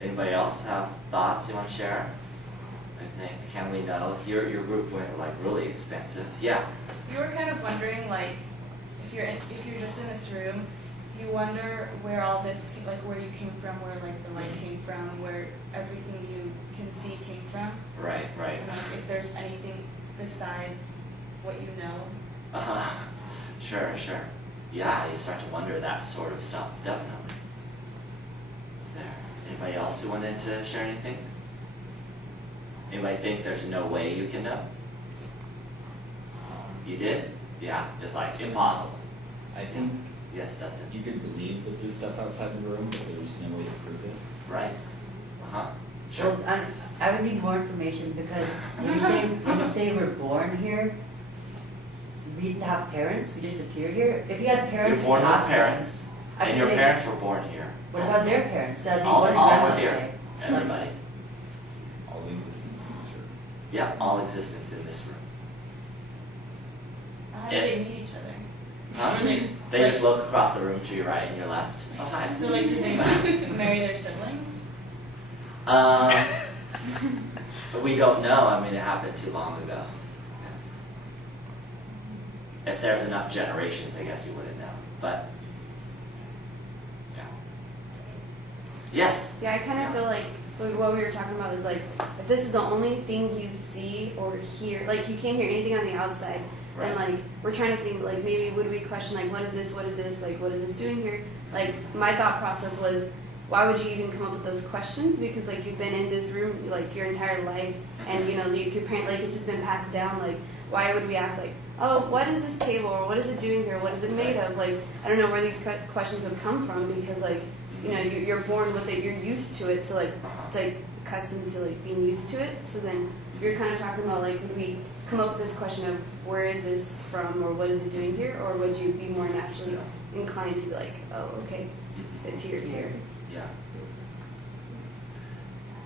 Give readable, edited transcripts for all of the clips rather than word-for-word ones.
Anybody else have thoughts you want to share? I think, can we know? Your group went like really expensive. Yeah. You were kind of wondering, like, if you're just in this room, you wonder where all this, like, where you came from, where like the light came from, where everything you can see came from. Right. And like, if there's anything besides what you know. Sure. Yeah, you start to wonder that sort of stuff, definitely. Is there anybody else who wanted to share anything? Anybody think there's no way you can know? You did? Yeah, it's like impossible. I think Yes, Dustin? you could believe that there's stuff outside the room, but there's no way to prove it. Right. Sure. Well, I would need more information because when you say we're born here, we didn't have parents, we just appeared here. If you had parents, You're born we could with ask parents, them. I and could your say, parents were born here. What about their parents? What did All grandma were here. say? Everybody. All the existence in this room. Yeah, all existence in this room. How do they meet each other? They just look across the room to your right and your left. Oh, hi. So like, did they marry their siblings? But we don't know. I mean, it happened too long ago. Yes. If there's enough generations, I guess you wouldn't know. But, yeah. Yes? Yeah, I kind of feel like what we were talking about is like, if this is the only thing you see or hear, like you can't hear anything on the outside, Right. and like we're trying to think like maybe would we question like what is this, like what is this doing here? Like my thought process was, why would you even come up with those questions? Because like you've been in this room like your entire life, and you know your parent, like it's just been passed down. Like why would we ask like, oh, what is this table, or what is it doing here? What is it made of? Like I don't know where these questions would come from, because like you know you're born with it, you're used to it, so like it's like accustomed to like being used to it. So then you're kind of talking about like, would we come up with this question of where is this from, or what is it doing here, or would you be more naturally inclined to be like, oh, okay, it's here, it's here. Yeah.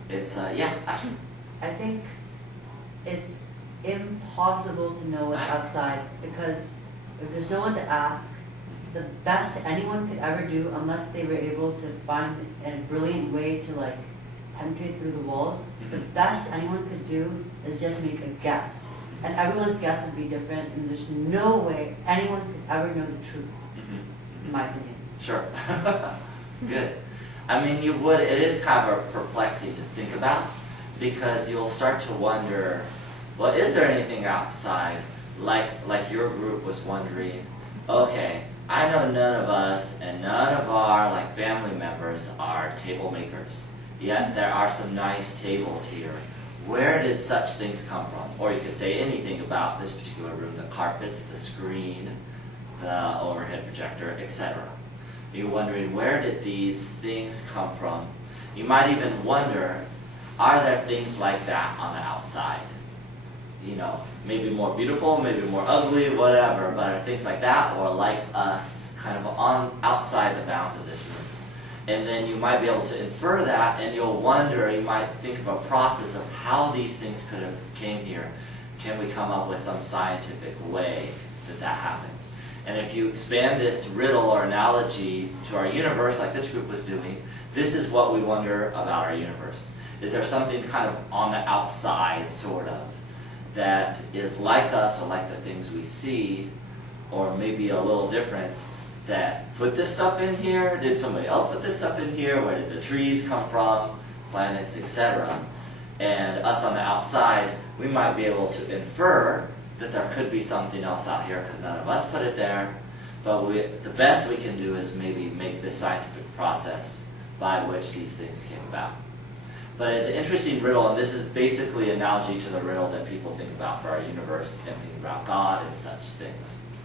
It's, yeah. I think it's impossible to know what's outside because if there's no one to ask, the best anyone could ever do, unless they were able to find a brilliant way to like penetrate through the walls, the best anyone could do is just make a guess. And everyone's guess would be different, and there's no way anyone could ever know the truth, in my opinion. Sure. Good. I mean, you would, it is kind of a perplexing to think about, because you'll start to wonder, well, is there anything outside? Like your group was wondering, okay, I know none of us and none of our like family members are table makers, yet there are some nice tables here. Where did such things come from? Or you could say anything about this particular room, the carpets, the screen, the overhead projector, etc. You're wondering, where did these things come from? You might even wonder, are there things like that on the outside? You know, maybe more beautiful, maybe more ugly, whatever, but are things like that, or like us, kind of outside the bounds of this room? And then you might be able to infer that, and you'll wonder, you might think of a process of how these things could have came here. Can we come up with some scientific way that happened? And if you expand this riddle or analogy to our universe, like this group was doing, this is what we wonder about our universe. Is there something kind of on the outside, sort of, that is like us or like the things we see, or maybe a little different, that put this stuff in here? Did somebody else put this stuff in here? Where did the trees come from? Planets, etc. And us on the outside, we might be able to infer that there could be something else out here because none of us put it there. But the best we can do is maybe make this scientific process by which these things came about. But it's an interesting riddle, and this is basically an analogy to the riddle that people think about for our universe and think about God and such things.